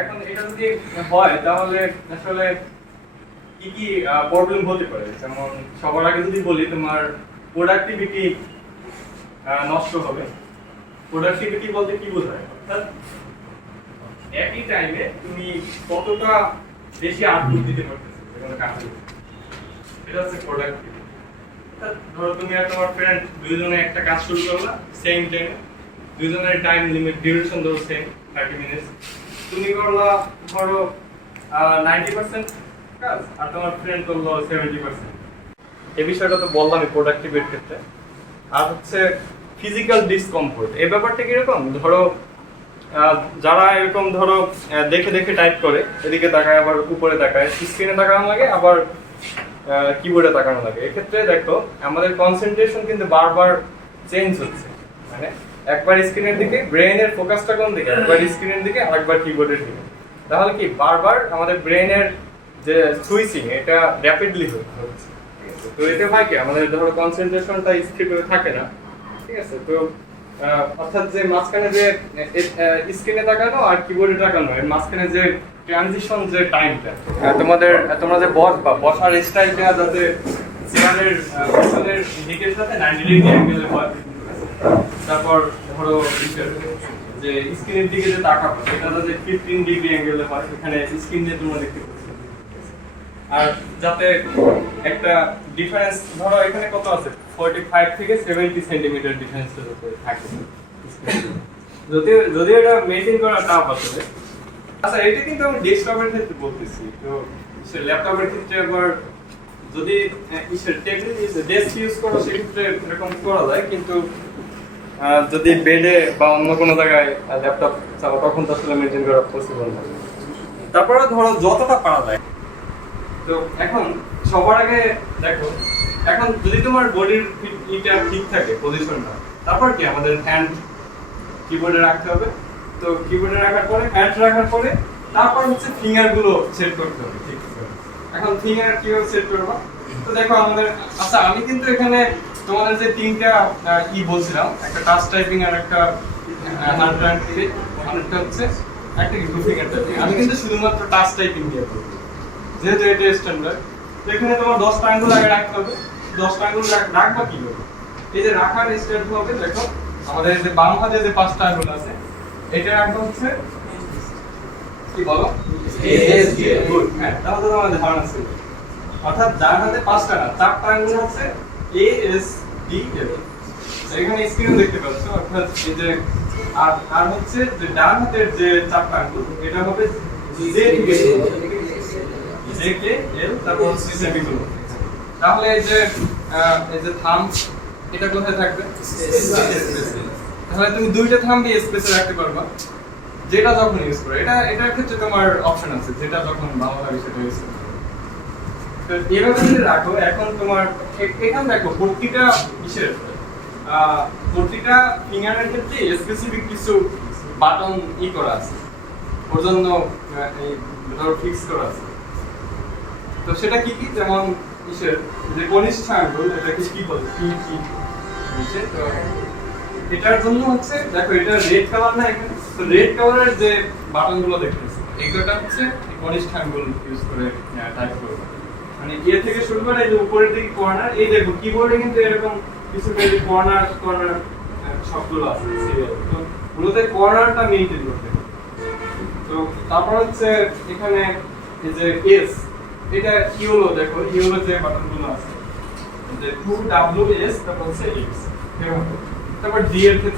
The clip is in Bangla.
এখন এটা যদি হয় তাহলে আসলে কি কি প্রবলেম হতে পারে? যেমন সবার আগে যদি বলি, তোমার প্রোডাক্টিভিটি নষ্ট হবে। প্রোডাক্টিভিটি বলতে কি বোঝায়? অর্থাৎ একই টাইমে তুমি কতটা বেশি আউটপুট দিতে পারতেছো কোনো কাজে, এটা হচ্ছে প্রোডাক্টিভিটি। ধরো তুমি আর তোমার ফ্রেন্ড দুইজনে একটা কাজ শুরু করলা সেম টাইমে, দুইজনের টাইম লিমিট ডিউরেশন ধরো সেম 30 মিনিট। তুমি করলা ধরো 90% কাজ আর তোমার ফ্রেন্ড করলো 70%। এই বিষয়টা তো বললামই প্রোডাক্টিভিটির ক্ষেত্রে। আর হচ্ছে ফিজিক্যাল ডিসকমফোর্ট, এই ব্যাপারটা কিরকম? ধরো যারা এরকম ধরো দেখে দেখে টাইপ করে, এদিকে তাকায় আবার উপরে তাকায়, স্ক্রিনে তাকানো লাগে আবার কিবোর্ডে তাকানো লাগে, এক্ষেত্রে দেখো আমাদের কনসেন্ট্রেশন কিন্তু বারবার চেঞ্জ হচ্ছে। মানে একবার স্ক্রিনের দিকে ব্রেইনের ফোকাসটা কোন দিকে, একবার স্ক্রিনের দিকে আরেকবার কিবোর্ডের দিকে। তাহলে কি বারবার আমাদের ব্রেইনের যে সুইচিং এটা র্যাপিডলি হচ্ছে। তো এতে হয় কি আমাদের ধরো কনসেন্ট্রেশনটা স্থির করে থাকে না, ঠিক আছে? তো অর্থাৎ যে মাঝখানে যে স্ক্রিনে তাকানো আর কিবোর্ডে তাকানো এর মাঝখানে যে ট্রানজিশন যে টাইমটা, তোমরা যে বসার স্টাইলটা যাতে চেয়ারের পিছনের দিকের সাথে 90 ডিগ্রি অ্যাঙ্গেলে হয়, তারপর ধরো যে স্ক্রিনের দিকে যে তাকাবো সেটা যাতে 15 ডিগ্রি অ্যাঙ্গেলে হয়, এখানে স্ক্রিনে তোমরা দেখতে পাচ্ছ। আর যাতে একটা ডিফারেন্স ধরো এখানে কত আছে 45 থেকে 70 সেন্টিমিটার ডিফারেন্সটা যাতে থাকে, যদি এটা মেইনটেইন করা টাফ আসলে। আচ্ছা, এটা কিন্তু আমি ডেস্কটপের ক্ষেত্রে বলতেছি। তো সে ল্যাপটপের ক্ষেত্রে আবার যদি টেবিল ডেস্ক ইউজ করো সেক্ষেত্রে এরকম করা যায়, কিন্তু যদি বেডে বা অন্য কোনো জায়গায় ল্যাপটপ চালাও তখন তো আসলে মেইনটেইন করা পসিবল না। তারপরে ধরো যতটা পারা যায়। তো এখন সবার আগে দেখো, এখন যদি তোমার বডির এটা ঠিক থাকে পজিশনটা, তারপর কি আমাদের হ্যান্ড কিবোর্ডে রাখতে হবে। তো কিবোর্ডে রাখার পরে হ্যান্ড রাখার পরে তারপর হচ্ছে ফিঙ্গার গুলো সেট করতে হবে ঠিক আছে। এখন ফিঙ্গার কিভাবে সেট করব? তো দেখো আমাদের, আচ্ছা আমি কিন্তু এখানে তোমাদের যে তিনটা বলছিলাম, একটা টাচ টাইপিং আর একটা হ্যান্ড টাইপিং আরেকটা হচ্ছে একটা কি ফিঙ্গার টাইপিং, আমি কিন্তু শুধুমাত্র টাচ টাইপিং দিয়ে করব যেহেতু এটা স্ট্যান্ডার্ড। তো এখানে তোমার 10টা আঙ্গুল আগে রাখতে হবে। 10টা আঙ্গুল রাখবা কি হবে? এই যে রাখার স্টেপ হবে, দেখো আমাদের যে বাম হাতে যে 5টা আঙ্গুল আছে এটা রাখবা হচ্ছে কি বলো এস দিয়ে। গুড, হ্যাঁ তাহলে তো আমাদের ধারণা ছিল। অর্থাৎ যার হাতে 5টা না 4টা আঙ্গুল আছে এ এস ডি এফ, এখানে স্ক্রিনে দেখতে পাচ্ছ। অর্থাৎ এই যে আর হচ্ছে যে ডান হাতের যে 4টা আঙ্গুল এটা হবে জে কে এল, তারপর হচ্ছে বি গুলো। তাহলে এই যে থাম্ব এটা কোথায় থাকবে? স্পেসে। তাহলে তুমি দুইটা থাম্বই স্পেসে রাখতে পারবা, যেটা যখন ইউজ করো। এটার ক্ষেত্রে তোমার অপশন আছে, যেটা যখন ভালো লাগে সেটা ইউজ করতে পারো। তো এইভাবে যদি রাখো, এখন তোমার এখানে দেখো প্রতিটা প্রতিটা ফিঙ্গারের ক্ষেত্রে স্পেসিফিক কিছু বাটন করা আছে, ওর জন্য ধরো ফিক্স করা আছে। তো সেটা কি কি? যেমন যে কনিষ্ঠ আঙ্গুল, এটাকে কি বলে? তো এটার জন্য হচ্ছে দেখো এটা রেড কালার না এখানে, তো রেড কালারের যে বাটনগুলো দেখতেছি এইগুলোটা হচ্ছে কনিষ্ঠ আঙ্গুল ইউজ করে টাইপ করব। মানে থেকে শুরু করে এই যে উপরের দিকে কর্নার, এই দেখো কিবোর্ডে কিন্তু এরকম কিছু কর্নার সবগুলো আছে সিরিয়াল, তো মূলত কর্নারটা মেইনটেইন করতে হবে। তো তারপর হচ্ছে এখানে এই যে এস, এটা ইউলো, দেখো ইউলো যে বাটনগুলো আছে যে 2 W S, তারপর হচ্ছে X, তারপর ডি এর ক্ষেত্রে